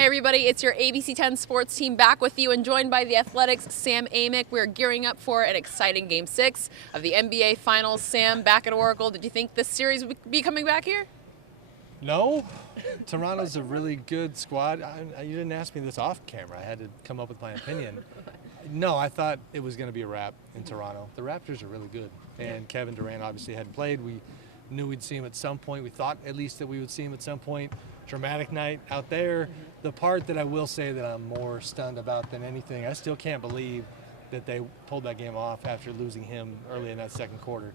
Hey everybody, it's your ABC 10 sports team back with you and joined by the Athletics' Sam Amick. We're gearing up for an exciting Game 6 of the NBA Finals. Sam, back at Oracle, did you think this series would be coming back here? No. Toronto's a really good squad. You didn't ask me this off camera. I had to come up with my opinion. No, I thought it was going to be a wrap in Toronto. The Raptors are really good, and Kevin Durant obviously hadn't played. We knew we'd see him at some point. We thought at least that we would see him at some point. Dramatic night out there. The part that I will say that I'm more stunned about than anything, I still can't believe that they pulled that game off after losing him early in that second quarter.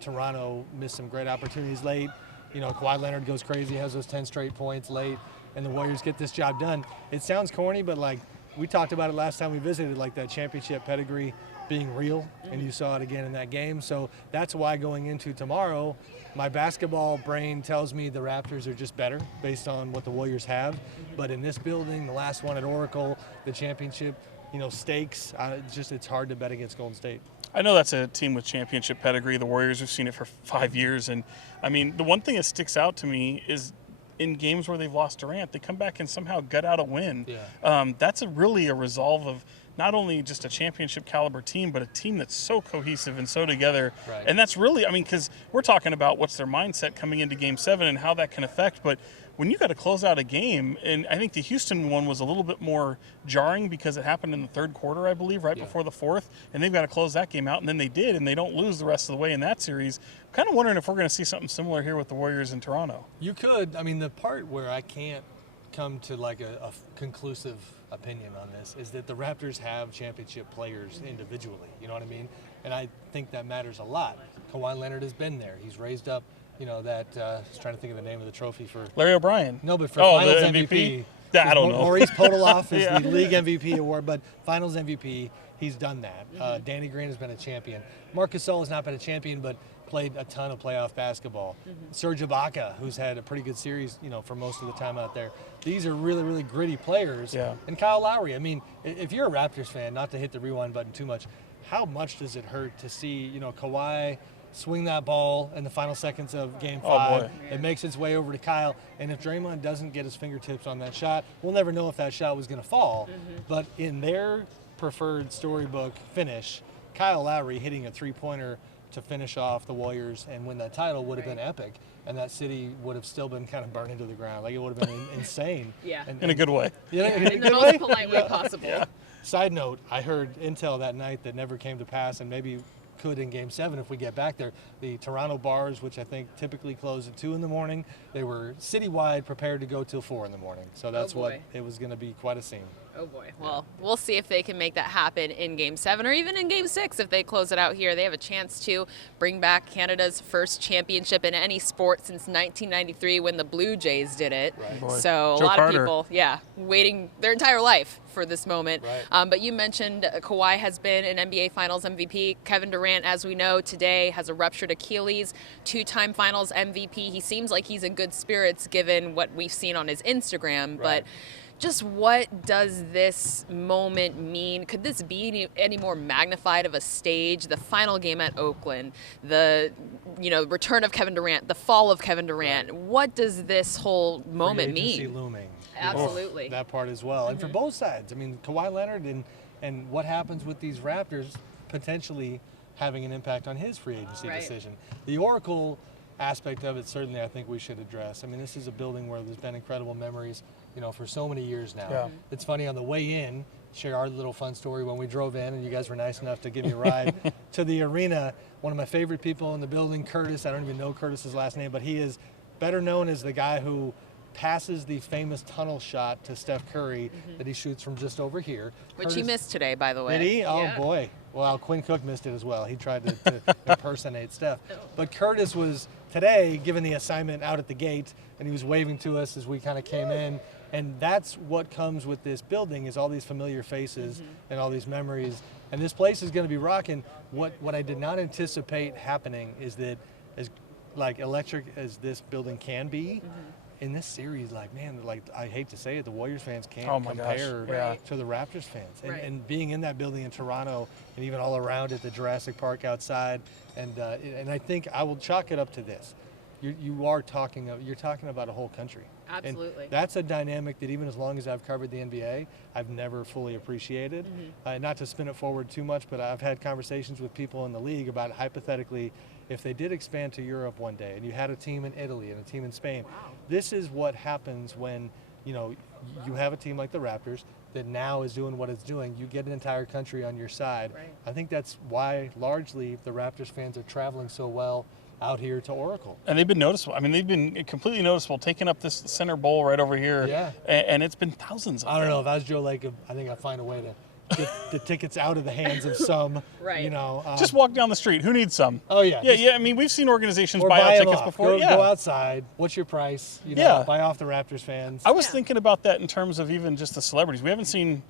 Toronto missed some great opportunities late. You know, Kawhi Leonard goes crazy, has those 10 straight points late, and the Warriors get this job done. It sounds corny, but like we talked about it last time we visited, like that championship pedigree being real, and you saw it again in that game. So that's why going into tomorrow, my basketball brain tells me the Raptors are just better based on what the Warriors have. But in this building, the last one at Oracle, the championship, stakes, it's hard to bet against Golden State. I know that's a team with championship pedigree. The Warriors have seen it for 5 years. And, I mean, the one thing that sticks out to me is in games where they've lost Durant, they come back and somehow gut out a win. Yeah. That's really a resolve of not only just a championship caliber team, but a team that's so cohesive and so together. Right. And that's really, because we're talking about what's their mindset coming into Game 7 and how that can affect. But when you got to close out a game, and I think the Houston one was a little bit more jarring because it happened in the third quarter, I believe, right before the fourth, and they've got to close that game out, and then they did, and they don't lose the rest of the way in that series. I'm kind of wondering if we're going to see something similar here with the Warriors in Toronto. You could. The part where I can't come to like a conclusive opinion on this is that the Raptors have championship players individually, you know what I mean? And I think that matters a lot. Kawhi Leonard has been there. He's raised up, I was trying to think of the name of the trophy for Larry O'Brien. No, but for Finals the MVP. I don't know. Maurice Podoloff is the league MVP award, but Finals MVP, he's done that. Danny Green has been a champion. Marc Gasol has not been a champion, but played a ton of playoff basketball. Serge Ibaka, who's had a pretty good series, for most of the time out there. These are really, really gritty players. Yeah. And Kyle Lowry, if you're a Raptors fan, not to hit the rewind button too much, how much does it hurt to see, Kawhi swing that ball in the final seconds of Game 5? Oh, boy. It makes its way over to Kyle. And if Draymond doesn't get his fingertips on that shot, we'll never know if that shot was going to fall. But in their preferred storybook finish, Kyle Lowry hitting a three-pointer to finish off the Warriors and win that title would have been epic, and that city would have still been kind of burned into the ground. Like, it would have been insane. Yeah. In a good way. Yeah, In the most polite way possible. Yeah. Side note, I heard intel that night that never came to pass, and maybe could in Game 7 if we get back there. The Toronto bars, which I think typically close at 2 in the morning, they were citywide prepared to go till 4 in the morning. So that's what it was going to be, quite a scene. Oh boy. Well, we'll see if they can make that happen in Game 7 or even in Game 6 if they close it out here. They have a chance to bring back Canada's first championship in any sport since 1993 when the Blue Jays did it. Right. So a lot of people, waiting their entire life for this moment. Right. But you mentioned Kawhi has been an NBA Finals MVP. Kevin Durant, as we know, today has a ruptured Achilles, 2-time Finals MVP. He seems like he's in good spirits given what we've seen on his Instagram. But just what does this moment mean? Could this be any more magnified of a stage? The final game at Oakland, the return of Kevin Durant, the fall of Kevin Durant. What does this whole moment mean? Looming. Absolutely. That part as well. And for both sides. Kawhi Leonard and what happens with these Raptors potentially having an impact on his free agency decision. The Oracle aspect of it, certainly, I think we should address. This is a building where there's been incredible memories, for so many years now. Yeah. It's funny, on the way in, share our little fun story when we drove in and you guys were nice enough to give me a ride to the arena. One of my favorite people in the building, Curtis, I don't even know Curtis's last name, but he is better known as the guy who passes the famous tunnel shot to Steph Curry that he shoots from just over here. Which he missed today, by the way. Did he? Oh, boy. Well, Quinn Cook missed it as well. He tried to impersonate Steph. But Curtis was today given the assignment out at the gate, and he was waving to us as we kind of came in. And that's what comes with this building, is all these familiar faces and all these memories. And this place is going to be rocking. What I did not anticipate happening is that as electric as this building can be, in this series, I hate to say it, the Warriors fans can't compare to the Raptors fans. And being in that building in Toronto and even all around it, the Jurassic Park outside, and I think I will chalk it up to this. you're talking about a whole country. Absolutely. And that's a dynamic that even as long as I've covered the NBA, I've never fully appreciated. Not to spin it forward too much, but I've had conversations with people in the league about hypothetically, if they did expand to Europe one day and you had a team in Italy and a team in Spain, this is what happens when, you have a team like the Raptors that now is doing what it's doing. You get an entire country on your side. Right. I think that's why largely the Raptors fans are traveling so well out here to Oracle. And they've been noticeable. I mean, they've been completely noticeable, taking up this center bowl right over here. Yeah. And it's been thousands of I don't them. know, if I was Joe Lacob, I think I'd find a way to get the tickets out of the hands of some. Right. Just walk down the street. Who needs some? Oh, yeah. Yeah. I mean, we've seen organizations Or buy out buy 'em tickets off. before. Go outside. What's your price? Yeah. Buy off the Raptors fans. I was thinking about that in terms of even just the celebrities. We haven't seen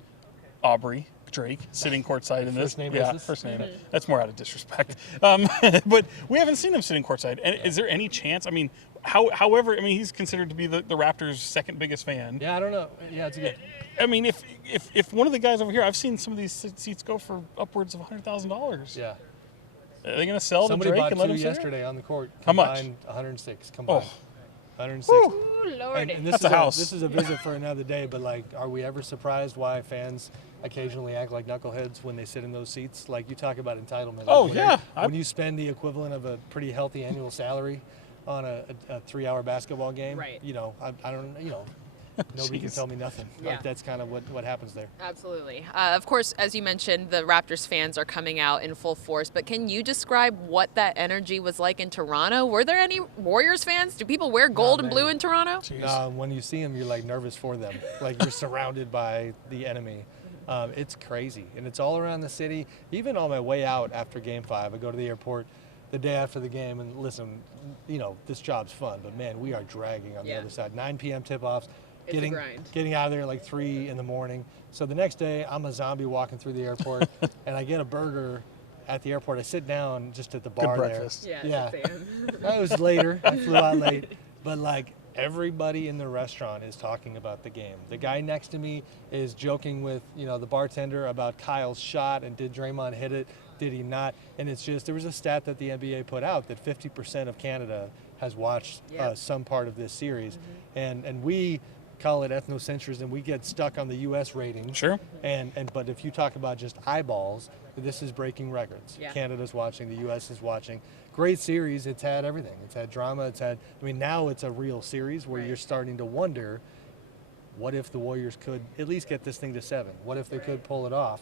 Aubrey Drake sitting courtside in this. First name yeah, basis? first name. That's more out of disrespect. But we haven't seen him sitting courtside. And is there any chance? I mean, however, I mean, he's considered to be the Raptors' second biggest fan. Yeah, I don't know. Yeah, it's a good. I mean, if one of the guys over here, I've seen some of these seats go for upwards of $100,000. Yeah. Are they going to sell Somebody to Drake bought and let two him sit there? yesterday on the court. How much? Combined 106. Combined. Oh. 106. Ooh, Lordy. And this That's is a house. This is a visit for another day, but are we ever surprised why fans occasionally act like knuckleheads when they sit in those seats? Like, you talk about entitlement. Oh, when yeah. When you spend the equivalent of a pretty healthy annual salary on a 3-hour basketball game, Right. I don't, nobody can Jeez. tell me nothing. Yeah. Like, that's kind of what happens there. Absolutely. Of course, as you mentioned, the Raptors fans are coming out in full force, but can you describe what that energy was like in Toronto? Were there any Warriors fans? Do people wear gold and many. blue in Toronto? Jeez. When you see them, you're like nervous for them. Like you're surrounded by the enemy. It's crazy, and it's all around the city. Even on my way out after Game 5, I go to the airport the day after the game, and listen, this job's fun, but man, we are dragging on the Yeah. other side. 9 p.m. tip-offs, It's a grind. getting out of there like 3 in the morning. So the next day, I'm a zombie walking through the airport, and I get a burger at the airport. I sit down just at the bar Good breakfast. Yeah, Yeah. it's a fan. It was later. I flew out late. But everybody in the restaurant is talking about the game. The guy next to me is joking with, the bartender about Kyle's shot and did Draymond hit it? Did he not? And it's just, there was a stat that the NBA put out that 50% of Canada has watched Yep. some part of this series. And we call it ethnocentrism. We get stuck on the U.S. ratings. Sure. But if you talk about just eyeballs, this is breaking records. Yeah. Canada's watching, the U.S. is watching. Great series. It's had everything. It's had drama. Now it's a real series where Right. you're starting to wonder, what if the Warriors could at least get this thing to 7? What if they could pull it off?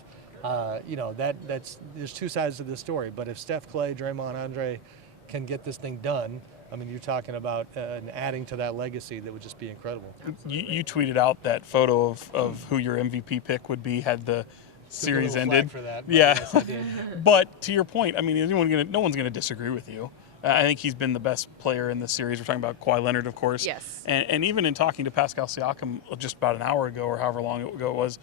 There's two sides to this story. But if Steph, Clay, Draymond, Andre can get this thing done, I mean, you're talking about adding to that legacy that would just be incredible. You tweeted out that photo of who your MVP pick would be had the series Took a little ended. flag for that, but Yeah. yes, I did. But to your point, I mean, no one's going to disagree with you. I think he's been the best player in this series. We're talking about Kawhi Leonard, of course. Yes. And even in talking to Pascal Siakam just about an hour ago or however long ago it was,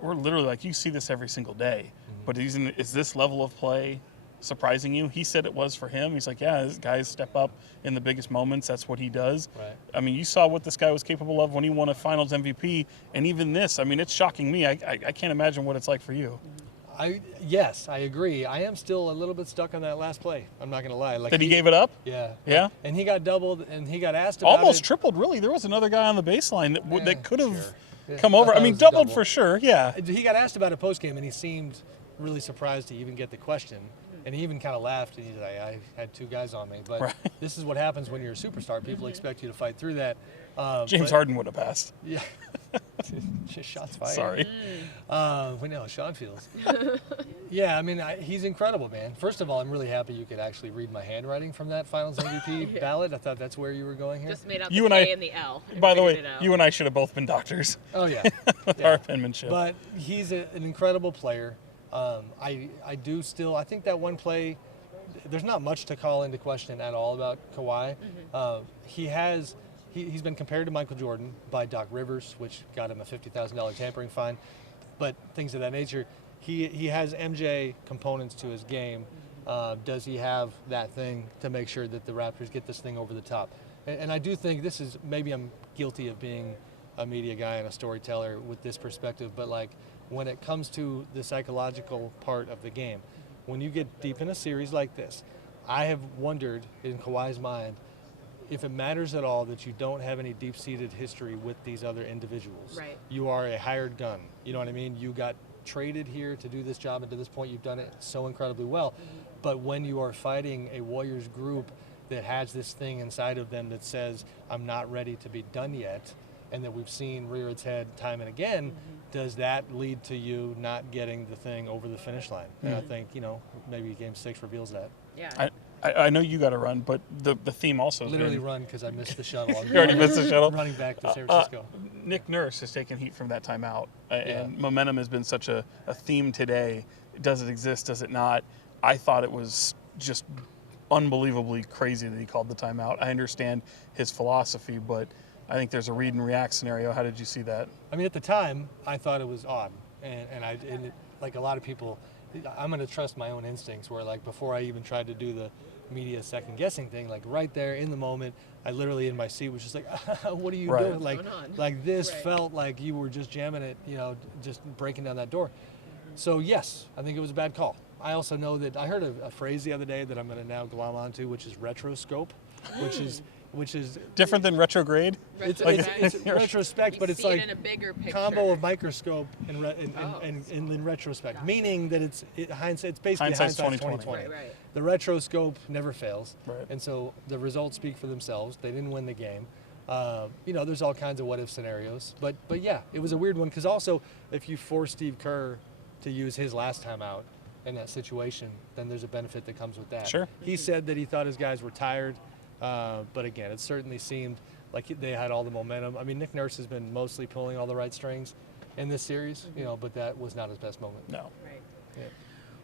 we're literally like, you see this every single day. But is this level of play surprising you? He said it was for him. He's like, yeah, his guys step up in the biggest moments. That's what he does. Right. I mean, you saw what this guy was capable of when he won a Finals MVP, and even this. I mean, it's shocking me. I can't imagine what it's like for you. Yes, I agree. I am still a little bit stuck on that last play. I'm not going to lie. That he gave it up? Yeah. Yeah? And he got doubled, and he got asked about Almost it. tripled, really. There was another guy on the baseline that could have sure. Yeah, come I over. thought I it mean, was a doubled double. for sure, yeah. He got asked about it post-game, and he seemed really surprised to even get the question. And he even kind of laughed, and he's like, I had 2 guys on me. But Right. this is what happens when you're a superstar. People expect you to fight through that. James Harden would have passed. Yeah. Just shots fired. Sorry. We know how Sean feels. Yeah, I mean, he's incredible, man. First of all, I'm really happy you could actually read my handwriting from that Finals MVP ballot. I thought that's where you were going here. Just made out You the and K I- and the L. and By the way, figured it out. you and I should have both been doctors Oh, yeah. with Yeah. our penmanship. But he's an incredible player. I think that one play, there's not much to call into question at all about Kawhi. He's been compared to Michael Jordan by Doc Rivers, which got him a $50,000 tampering fine, but things of that nature. He has MJ components to his game. Does he have that thing to make sure that the Raptors get this thing over the top? And I do think maybe I'm guilty of being a media guy and a storyteller with this perspective, but when it comes to the psychological part of the game, when you get deep in a series like this, I have wondered in Kawhi's mind if it matters at all that you don't have any deep-seated history with these other individuals. Right. You are a hired gun. You know what I mean? You got traded here to do this job, and to this point you've done it so incredibly well. But when you are fighting a Warriors group that has this thing inside of them that says, I'm not ready to be done yet, and that we've seen rear its head time and again, does that lead to you not getting the thing over the finish line? And I think, maybe Game 6 reveals that. Yeah. I know you got to run, but the theme also Literally run because I missed the shuttle. You already missed the shuttle? Running back to San Francisco. Nick Nurse has taken heat from that timeout, and momentum has been such a theme today. Does it exist? Does it not? I thought it was just unbelievably crazy that he called the timeout. I understand his philosophy, but I think there's a read and react scenario. How did you see that? I mean, at the time, I thought it was odd, like a lot of people, I'm going to trust my own instincts. Where like before I even tried to do the media second guessing thing, like right there in the moment, I literally in my seat was just like, what are you doing? Like this felt like you were just jamming it, just breaking down that door. So yes, I think it was a bad call. I also know that I heard a phrase the other day that I'm going to now glom onto, which is retroscope, which is different than retrograde. It's retrospect, but it's like in a bigger picture. Combo of microscope and in retrospect, meaning that it's hindsight. It's basically hindsight's 2020. Right. The retroscope never fails, Right. and so the results speak for themselves. They didn't win the game. There's all kinds of what if scenarios, but yeah, it was a weird one because also if you force Steve Kerr to use his last time out in that situation, then there's a benefit that comes with that. Sure. He said that he thought his guys were tired. But again, it certainly seemed like they had all the momentum. I mean, Nick Nurse has been mostly pulling all the right strings in this series, but that was not his best moment. No. Right. Yeah.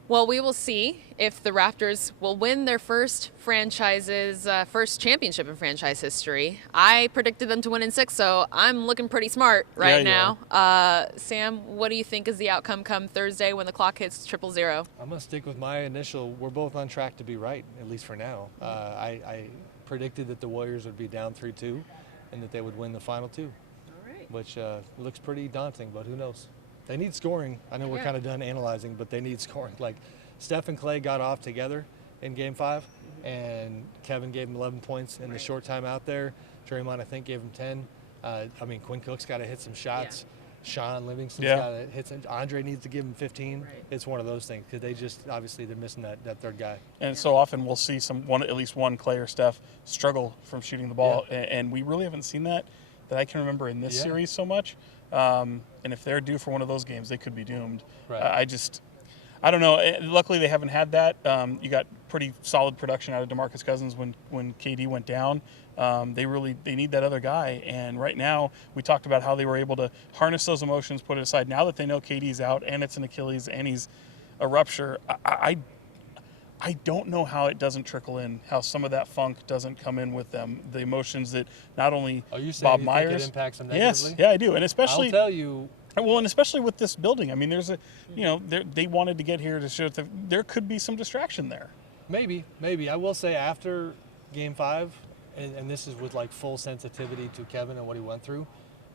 Well, we will see if the Raptors will win their first championship in franchise history. I predicted them to win in 6, so I'm looking pretty smart right now. Sam, what do you think is the outcome come Thursday when the clock hits 000? I'm going to stick with my initial. We're both on track to be right, at least for now. I predicted that the Warriors would be down 3-2 and that they would win the final 2, All right. which looks pretty daunting, but who knows? They need scoring. I know we're kind of done analyzing, but they need scoring. Like Steph and Clay got off together in Game 5, and Kevin gave him 11 points in the short time out there. Draymond, I think, gave him 10. Quinn Cook's got to hit some shots. Sean Livingston's got to hit some. Andre needs to give him 15. Right. It's one of those things because they just obviously they're missing that third guy. And so often we'll see at least one Clay or Steph struggle from shooting the ball, and we really haven't seen that I can remember in this series so much. And if they're due for one of those games, they could be doomed. Right. I don't know. Luckily, they haven't had that. You got pretty solid production out of DeMarcus Cousins when KD went down. They need that other guy. And right now, we talked about how they were able to harness those emotions, put it aside. Now that they know KD's out and it's an Achilles and he's a rupture, I don't know how it doesn't trickle in, how some of that funk doesn't come in with them. The emotions that not only Bob Myers. Think it impacts them negatively? Yes, yeah, I do. And especially. I'll tell you. Well, and especially with this building. I mean, there's they wanted to get here to show that there could be some distraction there. Maybe. I will say after Game 5, and this is with like full sensitivity to Kevin and what he went through,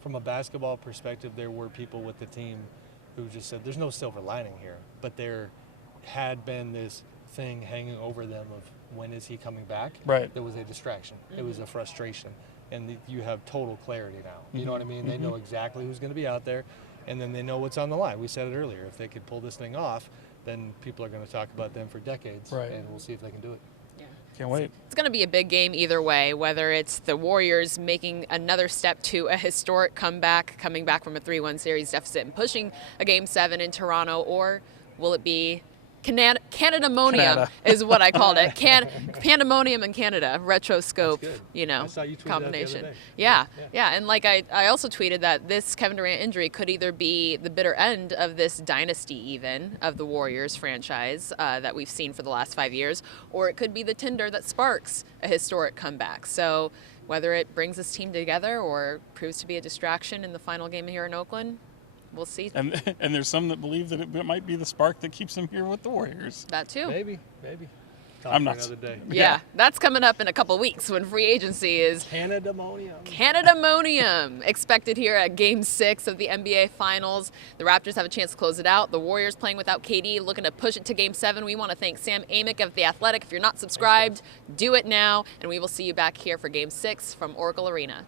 from a basketball perspective, there were people with the team who just said there's no silver lining here. But there had been this thing hanging over them of when is he coming back? Right. There was a distraction. It was a frustration. And you have total clarity now. You know what I mean? They know exactly who's going to be out there, and then they know what's on the line. We said it earlier. If they could pull this thing off, then people are going to talk about them for decades, and we'll see if they can do it. Yeah. Can't wait. It's going to be a big game either way, whether it's the Warriors making another step to a historic comeback, coming back from a 3-1 series deficit and pushing a Game 7 in Toronto, or will it be Canada is what I called it. Pandemonium in Canada, retroscope, I saw you tweeted combination. That the other day. Yeah. And like I also tweeted that this Kevin Durant injury could either be the bitter end of this dynasty even of the Warriors franchise that we've seen for the last 5 years, or it could be the tinder that sparks a historic comeback. So whether it brings this team together or proves to be a distraction in the final game here in Oakland, we'll see. And there's some that believe that it might be the spark that keeps them here with the Warriors. That too. Maybe. talk I'm for nuts. another day. Yeah, that's coming up in a couple weeks when free agency is Canadamonium. Canadamonium expected here at Game 6 of the NBA Finals. The Raptors have a chance to close it out. The Warriors playing without KD, looking to push it to Game 7. We want to thank Sam Amick of The Athletic. If you're not subscribed, do it now, and we will see you back here for Game 6 from Oracle Arena.